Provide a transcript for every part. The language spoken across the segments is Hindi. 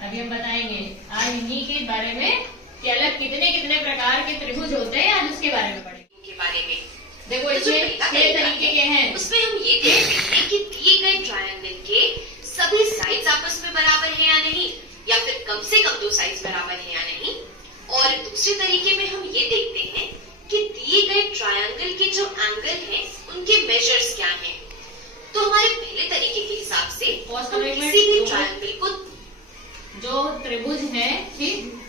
अभी हम बताएंगे आज इन्हीं के बारे में कि अलग कितने कितने प्रकार के त्रिभुज होते हैं, आज उसके बारे में पढ़ेंगे। के बारे में देखो इसमें 6 तरीके के हैं। उसमें हम ये देखते हैं कि दिए गए ट्रायंगल के सभी साइड्स आपस में बराबर हैं या नहीं, या फिर कम से कम 2 साइड्स बराबर हैं या नहीं। और दूसरे तरीके में हम ये देखते हैं कि दिए गए ट्रायंगल के जो एंगल हैं उनके मेजर्स क्या हैं। तो हमारे पहले तरीके के हिसाब से किसी भी ट्रायंगल को जो त्रिभुज है, ठीक,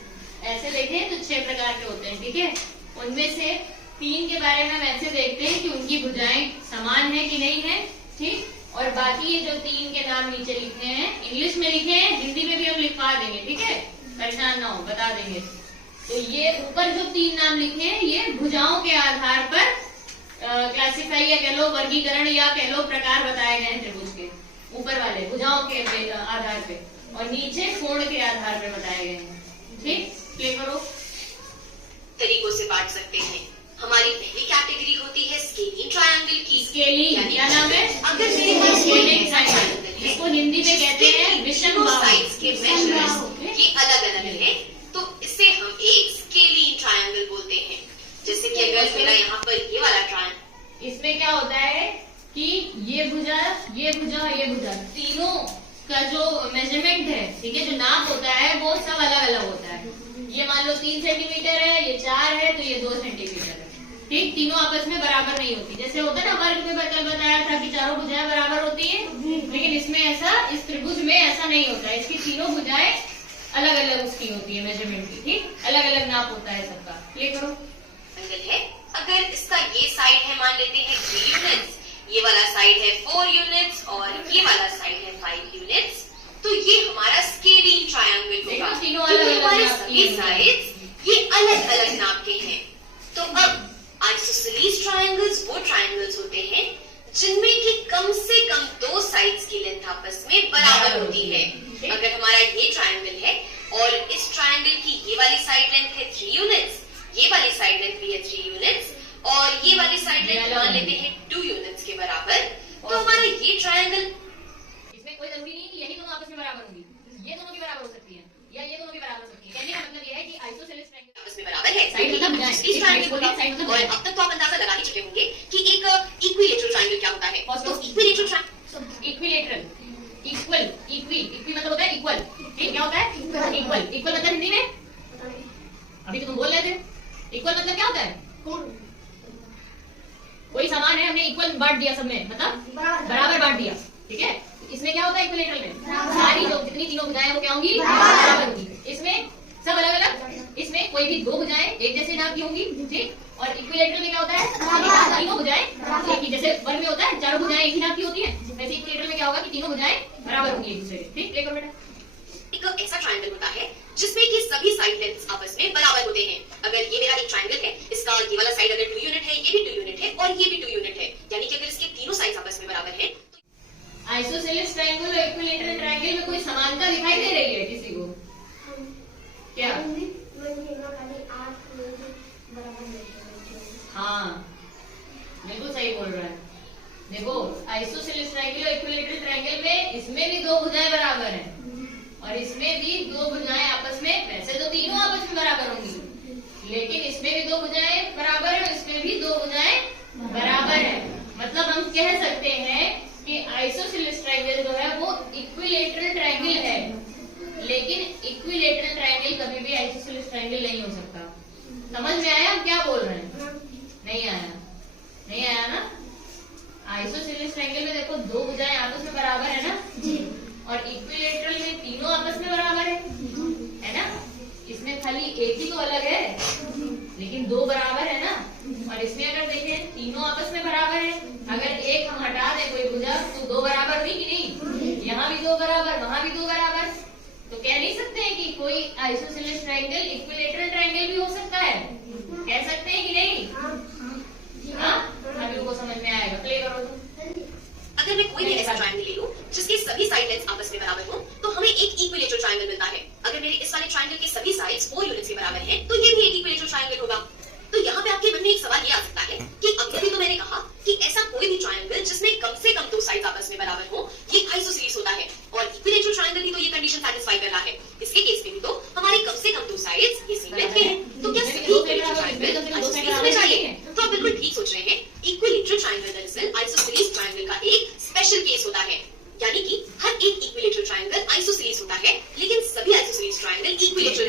ऐसे देखें तो 6 प्रकार के होते हैं, ठीक है। उनमें से 3 के बारे में हम ऐसे देखते हैं कि उनकी भुजाएं समान है कि नहीं है, ठीक। और बाकी ये जो 3 के नाम नीचे लिखे हैं, इंग्लिश में लिखे हैं, हिंदी में भी हम लिखवा देंगे, ठीक है, परेशान ना हो, बता देंगे। तो ये ऊपर जो 3 नाम लिखे हैं ये भुजाओं के आधार पर क्लासिफाई या कह लो वर्गीकरण या कह लो प्रकार बताए गए हैं त्रिभुज के। ऊपर वाले भुजाओं के आधार पे और नीचे कोण के आधार पर बताए गए हैं, ठीक। प्ले करो। तरीकों से बांट सकते हैं। हमारी पहली कैटेगरी होती है स्केलिंग ट्रायंगल की। स्केलिंग क्या नाम है? अगर मेरे पास स्केलिंग ट्रायंगल, इसको हिंदी में कहते हैं विषम बाहु। साइड्स के मेजर्स ये अलग अलग है, तो इसे हम एक स्केलिंग ट्रायंगल बोलते हैं। जैसे कि अगर मेरा यहाँ पर ये वाला ट्रायंगल, इसमें क्या होता है कि ये भुजा, ये भुजा, ये भुजा, तीनों का जो मेजरमेंट है, ठीक है, जो नाप होता है वो सब अलग अलग होता है। ये मान लो 3 सेंटीमीटर है, ये 4 है, तो ये 2 सेंटीमीटर है, ठीक। तीनों आपस में बराबर नहीं होती। जैसे होता है ना, हमारे में कल बताया था कि चारों भुजाएं बराबर होती है, लेकिन इसमें ऐसा, इस त्रिभुज में ऐसा नहीं होता है। इसकी तीनों भुजाएं अलग अलग उसकी होती है मेजरमेंट की, ठीक, अलग अलग नाप होता है सबका। ये करो। है अगर इसका ये साइड है, मान लेते हैं 3 यूनिट्स, ये वाला साइड है 4 यूनिट्स और ये वाला साइड है 5 यूनिट्स, तो ये हमारा स्केलिंग ट्रायंगल होगा। तीनों अलग अलग ये साइड्स ये अलग अलग नाप के हैं। तो अब आइसोसेलेस ट्रायंगल्स वो ट्रायंगल्स होते हैं जिनमें कि कम से कम 2 साइड्स की लेंथ आपस में बराबर होती है। अगर हमारा ये ट्रायंगल है और इस ट्रायंगल की ये वाली साइड लेंथ है 3 यूनिट्स, ये वाली साइड लेंथ भी है 3 यूनिट्स और ये वाली साइड लेंथ मान लेते हैं 2 यूनिट्स के बराबर, तो हमारा ये ट्रायंगल, इसमें कोई जरूरी नहीं कि यही दोनों आपस में बराबर होंगी, ये दोनों भी बराबर हो सकती है या ये दोनों भी बराबर हो सकती है। कहने का मतलब ये है कि आइसोसेलेस ट्रायंगल आपस में बराबर है। साइड मतलब इस ट्रायंगल को, और अब तक तो आप अंदाजा लगा ही चुके होंगे कि एक इक्विलेटरल ट्रायंगल क्या होता है। तो equilateral triangle, equilateral, equal, equi मतलब होता है इक्वल, ठीक, क्या होता है इक्वल। इक्वल मतलब हिंदी में अभी तो तुम बोल रहे थे, इक्वल मतलब क्या होता है? कोई समान है, हमने इक्वल बांट दिया सब में, मतलब बराबर बांट दिया, ठीक है। इसमें क्या होता है इक्विलेटरल में? सारी जो जितनी तीनों भुजाएं वो क्या होंगी? बराबर होंगी। इसमें सब अलग अलग, इसमें कोई भी 2 भुजाएं एक जैसे नाप की होंगी, ठीक। और इक्विलेटरल में क्या होता है? तीनों भुजाएं एक ही, जैसे वर्ग में होता है चारों भुजाएं एक ही नाप की होती है, वैसे इक्विलेटरल में क्या होगा कि तीनों भुजाएं बराबर होंगी एक दूसरे के, ठीक। प्ले करो बेटा। एक ऐसा ट्रायंगल होता है जिसमें कि सभी साइड लेंथ्स आपस में बराबर होते हैं। अगर ये मेरा एक ट्रायंगल है, इसका ये वाला साइड अगर 2 यूनिट है, ये भी 2 यूनिट है और ये भी 2 यूनिट है, यानी कि अगर इसके तीनों साइड्स आपस में बराबर हैं, तो आइसोसेलेस ट्रायंगल और इक्विलेटरल ट्रायंगल में कोई समानता दिखाई दे रही है किसी को? क्या? हाँ, बिल्कुल सही बोल रहा है। देखो आइसोसेलेस ट्रायंगल और इक्विलेटरल ट्रायंगल में इसमें भी 2 भुजाएं बराबर हैं और इसमें भी 2 भुजाएं आपस में, वैसे तो तीनों आपस में बराबर होंगी, लेकिन इसमें भी 2 भुजाएं बराबर है और इसमें भी 2 भुजाएं बराबर है। मतलब हम कह सकते हैं कि आइसोसेलेस ट्रायंगल जो है वो इक्विलेटरल ट्रायंगल है, लेकिन इक्विलेटरल ट्रायंगल कभी भी आइसोसेलेस ट्रायंगल नहीं हो सकता। समझ में आया हम क्या बोल रहे हैं? नहीं आया? नहीं आया ना? आइसोसेलेस ट्रायंगल में देखो 2 भुजाएं आपस में बराबर है ना जी, और इक्विलेटरल में तीनों आपस में बराबर है ना। इसमें खाली एक ही तो अलग है, लेकिन 2 बराबर है ना। और इसमें अगर देखें तीनों आपस में बराबर है, अगर एक हम हटा दें कोई भुजा तो 2 बराबर हुई कि नहीं? यहाँ भी 2 बराबर, वहां भी 2 बराबर, तो कह नहीं सकते हैं कि कोई आइसोसेलेस ट्रायंगल इक्विलेटरल ट्रायंगल भी हो सकता है। कह सकते हैं कि नहीं? हाँ, सभी लोगों को समझ में आएगा। प्ले करो तुम। अगर मैं कोई भी ऐसा ट्रायंगल ले लूं जिसके सभी साइड लेंथ्स आपस में बराबर हों, तो हमें एक इक्विलेटरल ट्रायंगल मिलता है। अगर मेरे इस वाले ट्रायंगल के सभी साइड्स 4 यूनिट्स के बराबर हैं, तो ये भी एक इक्विलेटरल ट्रायंगल होगा। तो यहाँ पे आपके मन में एक सवाल ये आ सकता है कि अभी तो मैंने कहा कि ऐसा कोई भी ट्रायंगल जिसमें कम से कम 2 साइड्स आपस में बराबर हो, ये आइसोसेलेस होता है, और इक्विलेटरल ट्रायंगल भी तो ये कंडीशन सैटिस्फाई कर रहा है। बराबर समझ आई नहीं है? है। तो आप बिल्कुल ठीक सोच रहे हैं। इक्विलेटरल ट्रायंगल दरअसल आइसोसेलेस ट्रायंगल का एक स्पेशल केस होता है। यानी कि हर एक इक्विलेटरल ट्रायंगल आइसोसेलेस होता है, लेकिन सभी आइसोसेलेस ट्रायंगल इक्विलेटरल